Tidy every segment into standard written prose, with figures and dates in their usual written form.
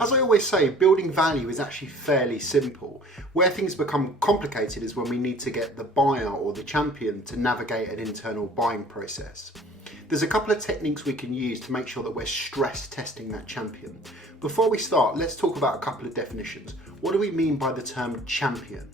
As I always say, building value is actually fairly simple. Where things become complicated is when we need to get the buyer or the champion to navigate an internal buying process. There's a couple of techniques we can use to make sure that we're stress testing that champion. Before we start, let's talk about a couple of definitions. What do we mean by the term champion?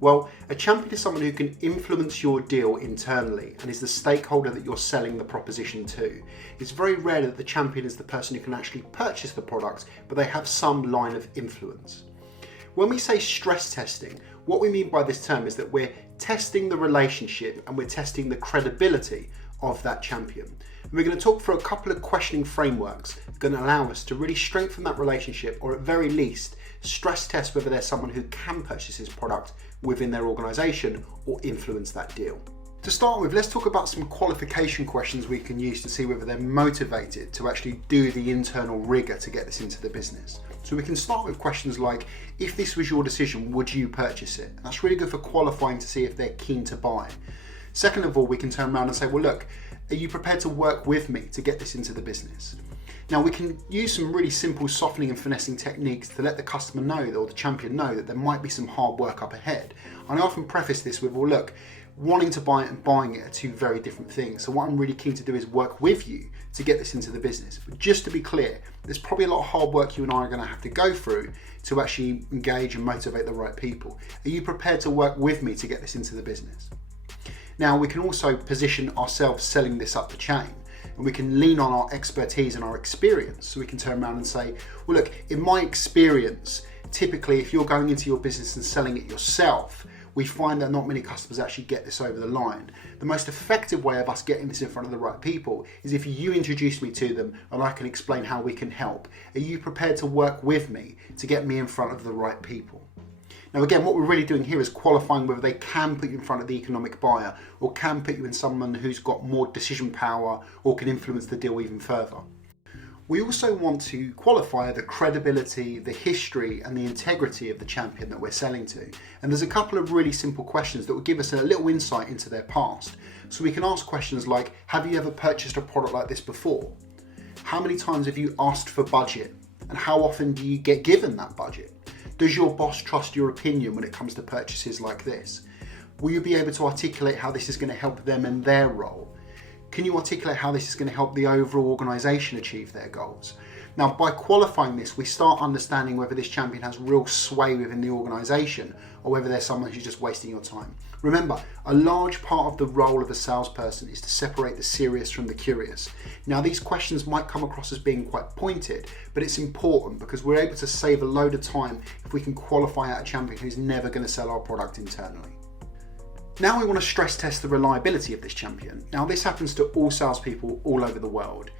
Well, a champion is someone who can influence your deal internally and is the stakeholder that you're selling the proposition to. It's very rare that the champion is the person who can actually purchase the product, but they have some line of influence. When we say stress testing, what we mean by this term is that we're testing the relationship and we're testing the credibility of that champion. And we're going to talk through a couple of questioning frameworks that are going to allow us to really strengthen that relationship, or at very least stress test whether there's someone who can purchase his product within their organisation or influence that deal. To start with, let's talk about some qualification questions we can use to see whether they're motivated to actually do the internal rigour to get this into the business. So we can start with questions like, if this was your decision, would you purchase it? And that's really good for qualifying to see if they're keen to buy. Second of all, we can turn around and say, well, look, are you prepared to work with me to get this into the business? Now, we can use some really simple softening and finessing techniques to let the customer know, or the champion know, that there might be some hard work up ahead. And I often preface this with, well, look, wanting to buy it and buying it are two very different things. So what I'm really keen to do is work with you to get this into the business. But just to be clear, there's probably a lot of hard work you and I are going to have to go through to actually engage and motivate the right people. Are you prepared to work with me to get this into the business? Now, we can also position ourselves selling this up the chain, and we can lean on our expertise and our experience. So we can turn around and say, well, look, in my experience, typically if you're going into your business and selling it yourself, we find that not many customers actually get this over the line. The most effective way of us getting this in front of the right people is if you introduce me to them and I can explain how we can help. Are you prepared to work with me to get me in front of the right people? Now again, what we're really doing here is qualifying whether they can put you in front of the economic buyer, or can put you in someone who's got more decision power or can influence the deal even further. We also want to qualify the credibility, the history and the integrity of the champion that we're selling to. And there's a couple of really simple questions that will give us a little insight into their past. So we can ask questions like, have you ever purchased a product like this before? How many times have you asked for budget? And how often do you get given that budget? Does your boss trust your opinion when it comes to purchases like this? Will you be able to articulate how this is going to help them in their role? Can you articulate how this is going to help the overall organisation achieve their goals? Now, by qualifying this, we start understanding whether this champion has real sway within the organisation or whether there's someone who's just wasting your time. Remember, a large part of the role of a salesperson is to separate the serious from the curious. Now, these questions might come across as being quite pointed, but it's important because we're able to save a load of time if we can qualify out a champion who's never going to sell our product internally. Now we want to stress test the reliability of this champion. Now, this happens to all salespeople all over the world.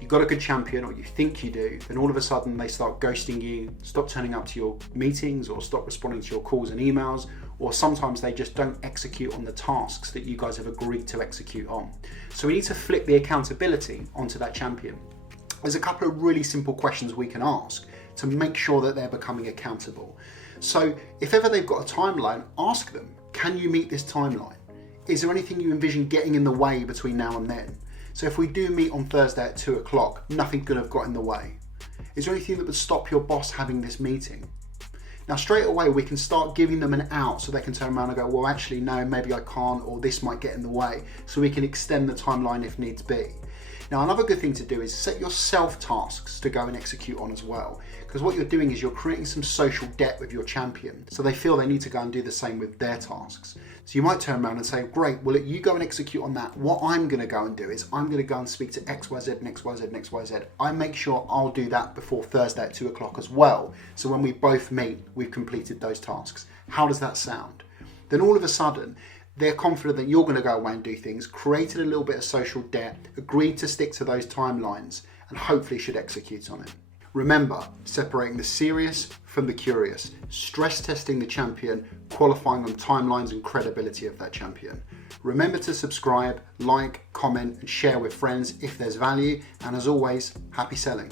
You've got a good champion, or you think you do, then all of a sudden they start ghosting you, stop turning up to your meetings, or stop responding to your calls and emails, or sometimes they just don't execute on the tasks that you guys have agreed to execute on. So we need to flip the accountability onto that champion. There's a couple of really simple questions we can ask to make sure that they're becoming accountable. So if ever they've got a timeline, ask them, can you meet this timeline? Is there anything you envision getting in the way between now and then? So if we do meet on Thursday at 2 o'clock, nothing could have got in the way. Is there anything that would stop your boss having this meeting? Now, straight away, we can start giving them an out so they can turn around and go, well, actually, no, maybe I can't, or this might get in the way. So we can extend the timeline if needs be. Now, another good thing to do is set yourself tasks to go and execute on as well. Because what you're doing is you're creating some social debt with your champion. So they feel they need to go and do the same with their tasks. So you might turn around and say, great, well, you go and execute on that. What I'm going to go and do is I'm going to go and speak to XYZ and XYZ and XYZ. I make sure I'll do that before Thursday at 2 o'clock as well. So when we both meet, we've completed those tasks. How does that sound? Then all of a sudden, they're confident that you're going to go away and do things, created a little bit of social debt, agreed to stick to those timelines, and hopefully should execute on it. Remember, separating the serious from the curious, stress testing the champion, qualifying on timelines and credibility of that champion. Remember to subscribe, like, comment, and share with friends if there's value. And as always, happy selling.